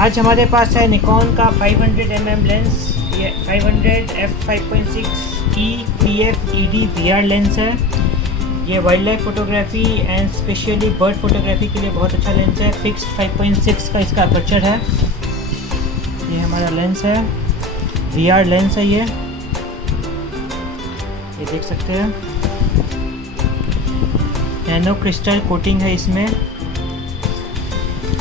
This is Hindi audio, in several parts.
आज हमारे पास है निकॉन का 500 mm लेंस। ये 500 F5.6 PF ED VR lens है। ये wild life photography and specially bird photography के लिए बहुत अच्छा लेंस है। फिक्स्ड 5.6 का इसका अपर्चर है। ये हमारा लेंस है, VR लेंस है। ये देख सकते हैं, नैनो क्रिस्टल कोटिंग है इसमें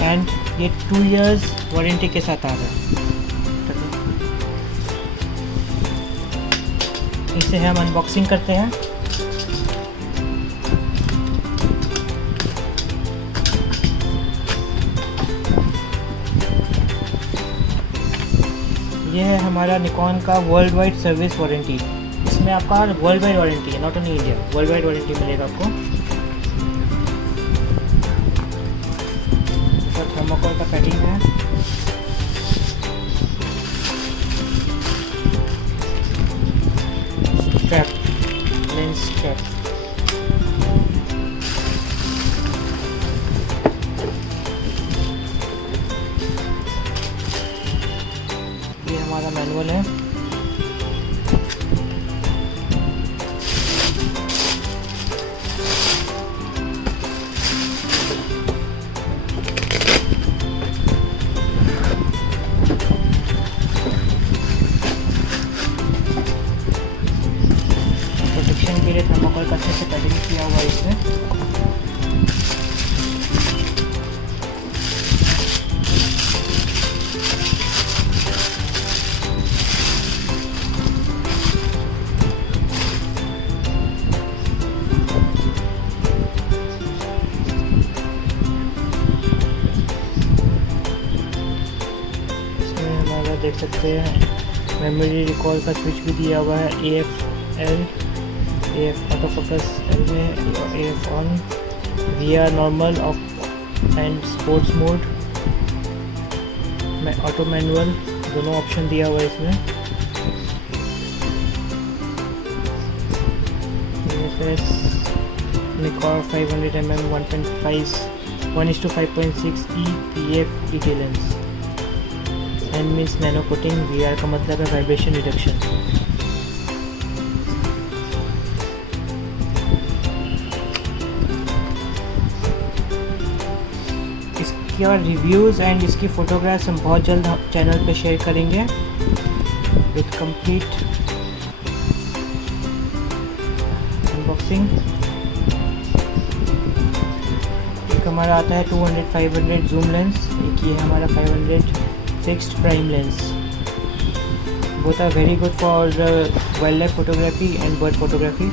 एंड ये 2 years वारंटी के साथ आ रहा है। इसे हम अनबॉक्सिंग करते हैं। ये है हमारा निकॉन का वर्ल्ड वाइड सर्विस वारंटी। इसमें आपका वर्ल्ड वाइड वारंटी है, not only India, world wide warranty मिलेगा आपको। थर्मोकोल का पैकिंग है। Strap, lens strap. ये हमारा मैनुअल है। प्रोटेक्शन के लिए थर्मोकोल का अच्छे से पैकिंग किया हुआ है इसमें। इसमें हमारा देख सकते हैं मेमोरी रिकॉल का स्विच भी दिया हुआ है। AF ऑटो फोकस एल में, AF on, VR normal off and sports mode में, ऑटो मैनुअल, दोनों ऑप्शन दिया हुआ है इसमें। Nikon 500 mm 1:5.6 PF ED lens. N means nano coating, VR का मतलब है वाइब्रेशन रिडक्शन। इसका रिव्यूज़ एंड इसकी फ़ोटोग्राफ्स हम बहुत जल्द चैनल पे शेयर करेंगे विद कंप्लीट अनबॉक्सिंग। एक हमारा आता है 200-500 जूम लेंस, एक ये हमारा 500 fixed prime lens. Both are very good for wildlife photography and bird photography.